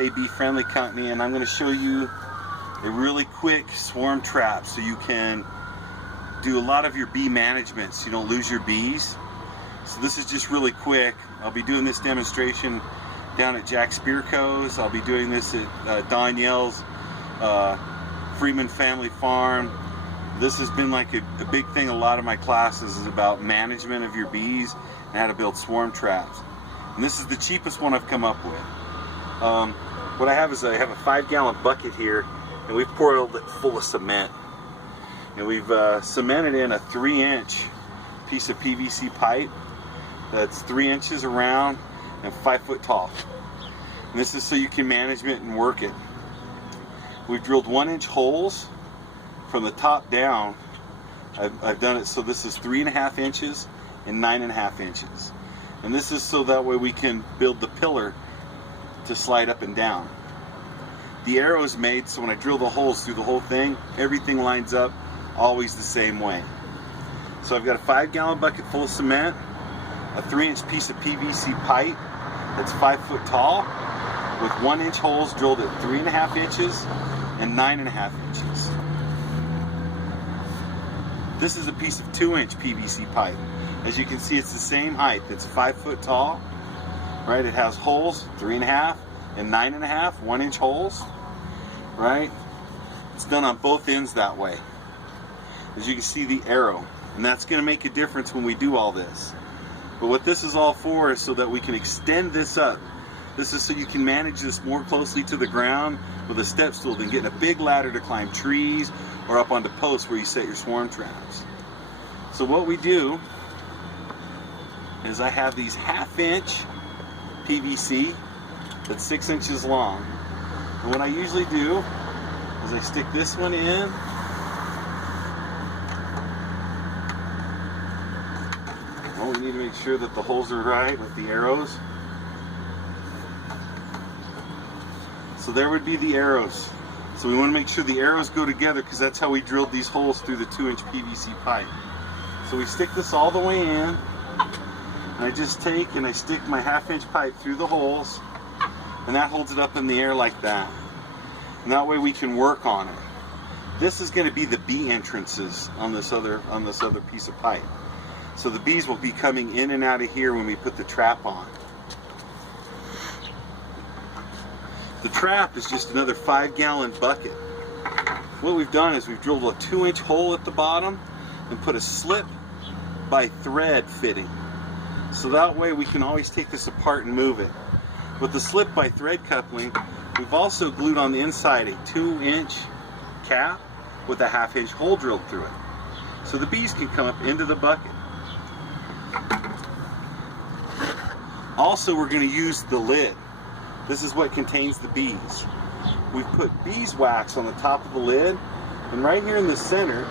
a bee friendly company, and I'm going to show you a really quick swarm trap so you can do a lot of your bee management so you don't lose your bees. So this is just really quick. I'll be doing this demonstration down at Jack Spirko's. I'll be doing this at Don Yell's Freeman Family Farm. This has been like a big thing. A lot of my classes is about management of your bees and how to build swarm traps. And this is the cheapest one I've come up with. What I have is I have a 5-gallon bucket here, and we've poured it full of cement. And we've cemented in a 3-inch piece of PVC pipe that's 3 inches around and 5 foot tall. And this is so you can manage it and work it. We've drilled 1-inch holes from the top down. I've done it so this is 3.5 inches and 9.5 inches. And this is so that way we can build the pillar to slide up and down. The arrow is made so when I drill the holes through the whole thing, everything lines up always the same way. So I've got a 5-gallon bucket full of cement, a 3-inch piece of PVC pipe that's 5 foot tall with 1-inch holes drilled at 3.5 inches and 9.5 inches. This is a piece of 2-inch PVC pipe. As you can see, it's the same height. It's 5 foot tall, right? It has holes, 3.5 and 9.5, 1-inch holes, right? It's done on both ends that way. As you can see, the arrow, and that's going to make a difference when we do all this. But what this is all for is so that we can extend this up. This is so you can manage this more closely to the ground with a step stool than getting a big ladder to climb trees or up onto posts where you set your swarm traps. So what we do is I have these 1/2-inch PVC that's 6 inches long. And what I usually do is I stick this one in. Well, we need to make sure that the holes are right with the arrows. So there would be the arrows. So we want to make sure the arrows go together because that's how we drilled these holes through the 2-inch PVC pipe. So we stick this all the way in, and I just take and I stick my 1/2-inch pipe through the holes, and that holds it up in the air like that. And that way we can work on it. This is going to be the bee entrances on this other piece of pipe. So the bees will be coming in and out of here when we put the trap on. The trap is just another 5-gallon bucket. What we've done is we've drilled a 2-inch hole at the bottom and put a slip by thread fitting. So that way we can always take this apart and move it. With the slip by thread coupling, we've also glued on the inside a 2-inch cap with a 1/2-inch hole drilled through it. So the bees can come up into the bucket. Also, we're going to use the lid. This is what contains the bees. We've put beeswax on the top of the lid, and right here in the center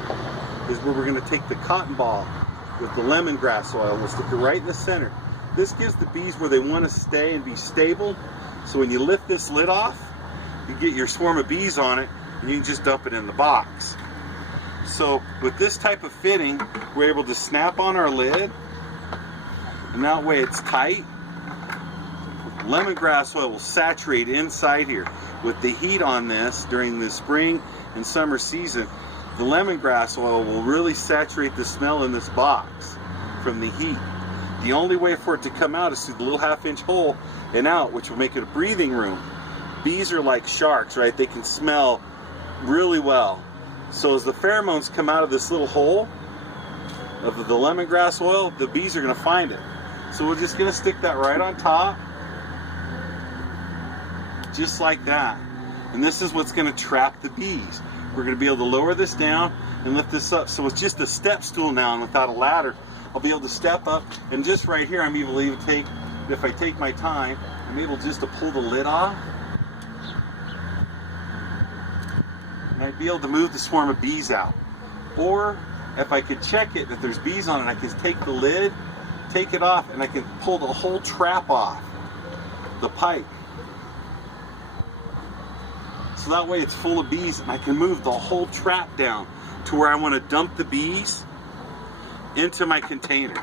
is where we're going to take the cotton ball with the lemongrass oil and we'll stick it right in the center. This gives the bees where they want to stay and be stable, so when you lift this lid off, you get your swarm of bees on it and you can just dump it in the box. So with this type of fitting, we're able to snap on our lid, and that way it's tight. Lemongrass oil will saturate inside here. With the heat on this during the spring and summer season, the lemongrass oil will really saturate the smell in this box from the heat. The only way for it to come out is through the little 1/2-inch hole and out, which will make it a breathing room. Bees are like sharks, right? They can smell really well. So as the pheromones come out of this little hole of the lemongrass oil, the bees are going to find it. So we're just going to stick that right on top, just like that. And this is what's going to trap the bees. We're going to be able to lower this down and lift this up. So it's just a step stool now, and without a ladder, I'll be able to step up. And just right here, I'm able to even take, if I take my time, I'm able just to pull the lid off. And I'd be able to move the swarm of bees out. Or if I could check it, if there's bees on it, I can take the lid, take it off, and I can pull the whole trap off the pipe. So that way it's full of bees, and I can move the whole trap down to where I want to dump the bees into my container.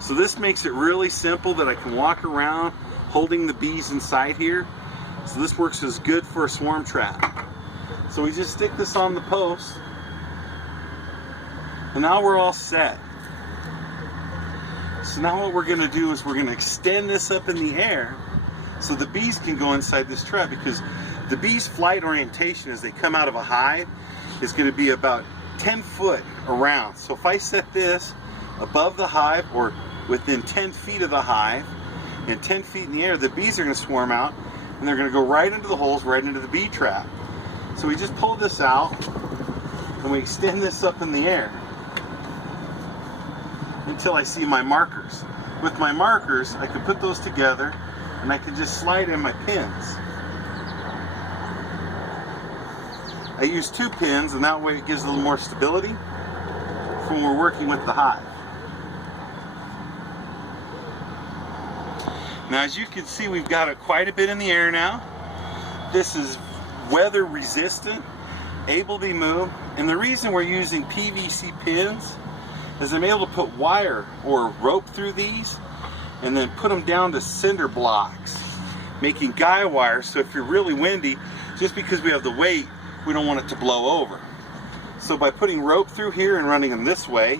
So this makes it really simple that I can walk around holding the bees inside here So this works as good for a swarm trap. So we just stick this on the post, and now we're all set. So now what we're going to do is we're going to extend this up in the air so the bees can go inside this trap, because the bees' flight orientation as they come out of a hive is going to be about 10 foot around. So if I set this above the hive or within 10 feet of the hive and 10 feet in the air, the bees are going to swarm out and they're going to go right into the holes, right into the bee trap. So we just pull this out and we extend this up in the air until I see my markers. With my markers, I can put those together and I can just slide in my pins. I use 2 pins, and that way it gives a little more stability when we're working with the hive. Now, as you can see, we've got it quite a bit in the air now. This is weather resistant, able to be moved, and the reason we're using PVC pins is I'm able to put wire or rope through these and then put them down to cinder blocks, making guy wire, so if you're really windy, just because we have the weight, we don't want it to blow over. So by putting rope through here and running them this way,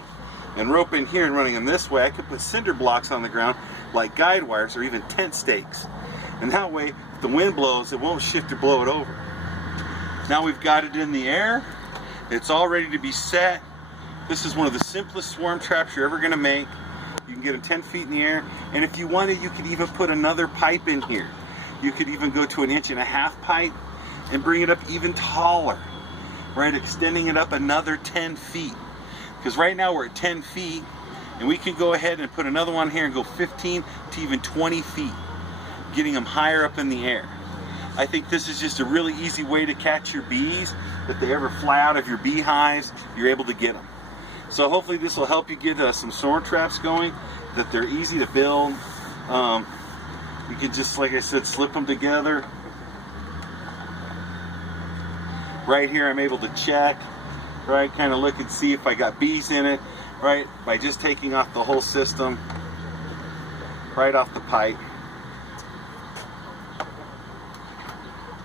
and rope in here and running them this way, I could put cinder blocks on the ground like guide wires or even tent stakes. And that way, if the wind blows, it won't shift or blow it over. Now we've got it in the air. It's all ready to be set. This is one of the simplest swarm traps you're ever going to make. You can get them 10 feet in the air. And if you wanted, you could even put another pipe in here. You could even go to an 1.5 inch pipe and bring it up even taller, right? Extending it up another 10 feet. Because right now we're at 10 feet, and we can go ahead and put another one here and go 15 to even 20 feet, getting them higher up in the air. I think this is just a really easy way to catch your bees. If they ever fly out of your beehives, you're able to get them. So hopefully this will help you get some swarm traps going, that they're easy to build. You can just, like I said, slip them together. Right here I'm able to check, right, kind of look and see if I got bees in it, right, by just taking off the whole system, right off the pipe,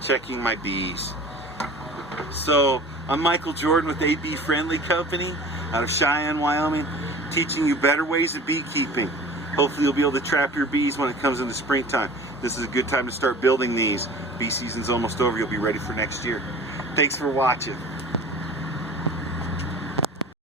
checking my bees. So I'm Michael Jordan with A Bee Friendly Company out of Cheyenne, Wyoming, teaching you better ways of beekeeping. Hopefully you'll be able to trap your bees when it comes into springtime. This is a good time to start building these. Bee season's almost over. You'll be ready for next year. Thanks for watching.